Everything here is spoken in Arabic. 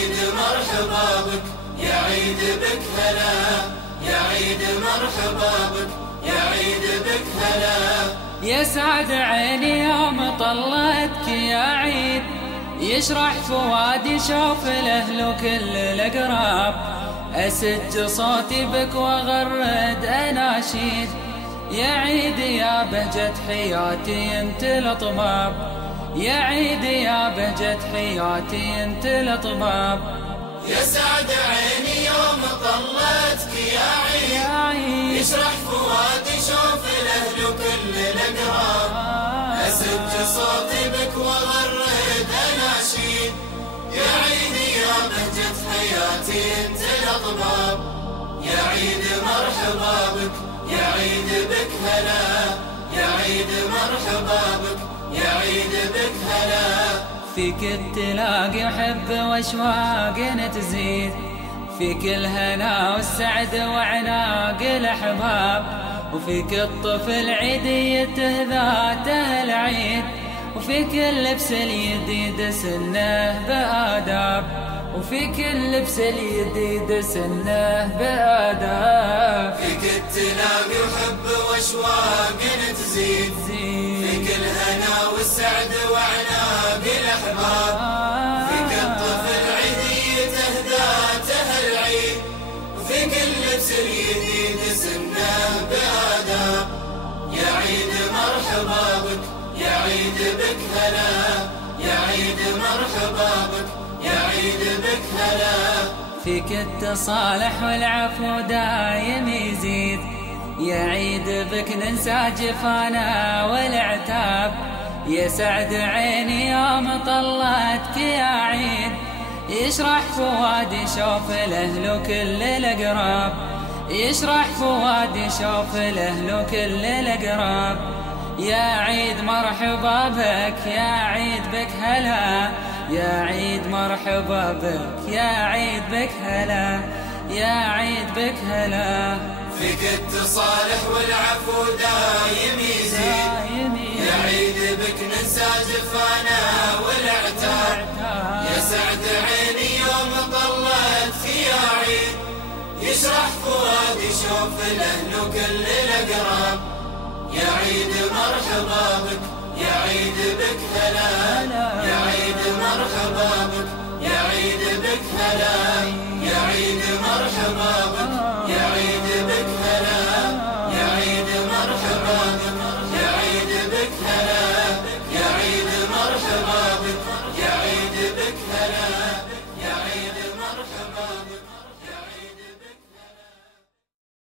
عيد مرحبا بك، يا عيد بك هلا، يا عيد مرحبا بك، يا عيد بك هلا. يسعد عيني يوم طلتك يا عيد، يشرح فؤادي شوف الأهل وكل الأقراب، أسج صوتي بك وأغرد أناشيد، يا عيد يا بهجة حياتي انت الأطباب، يا عيد يا بهجة حياتي انت الأطباب. يسعد عيني يوم طلتك يا عيد، يشرح فؤادي شوف الأهل وكل الأقراب، أسج صوتي بك وأغرد أناشيد، يا عيد يا بهجة حياتي انت الأطباب، يا عيد مرحبا بك، يا عيد بك هلا، يا عيد مرحبا بك، يا عيد بك هلا. فيك تلاقي حب واشواق تزيد، فيك الهنا والسعد وعناق الاحباب، وفيك الطفل عيديته ذاته العيد، وفيك اللبس الجديد سنه بآداب، وفيك اللبس الجديد سنه بآداب. فيك تلاقي حب واشواق تزيد، فيك الهنا والسعد وعناق الاحباب، فيك الطفل عيديته ذاته العيد، وفيك اللبس الجديد سنه بآداب. يا عيد مرحبا بك، يا عيد بك هلا، يا عيد مرحبا بك، يا عيد بك هلا. فيك التصالح والعفو دايم يزيد، يا عيد بك ننسى جفانا والعتاب، يسعد عيني يوم طلتك يا عيد، يشرح فؤادي شوف الأهل وكل الأقراب، يشرح فؤادي شوف الأهل وكل الأقراب. يا عيد مرحبا بك، يا عيد بك هلا، يا عيد مرحبا بك، يا عيد بك هلا، يا عيد بك هلا. فيك التصالح والعفو دايم يزيد، يا عيد بك ننسى جفانا والعتاب، يسعد عيني يوم طلتك يا عيد، يشرح فؤادي شوف الأهل وكل الأقراب، يا عيد مرحبا بك، يا عيد بك هلا، يا عيد مرحبا بك،